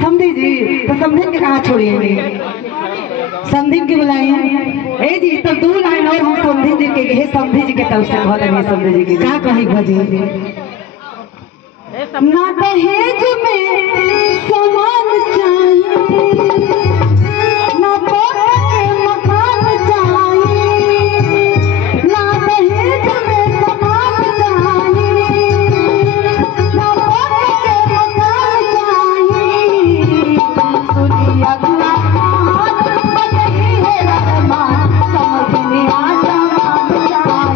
समझी जी, तो समझे के कहाँ छोड़िएंगे, समझी के बुलाइए। ए जी तो 2 लाइन और हम समझी जी के, हे समझी जी के तरफ से कहले नहीं, समझी जी के का कही भजी। ना दहेज में सामान चाहिए, ना कोट के मकान चाहिए, ना दहेज में सामान चाहिए, ना कोट के मकान चाहिए। सुनिया गुलाम बदली है रहमान, समझनी आजा मान चाहिए।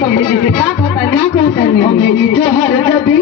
समझी से क्या कहता है, जो हर जबी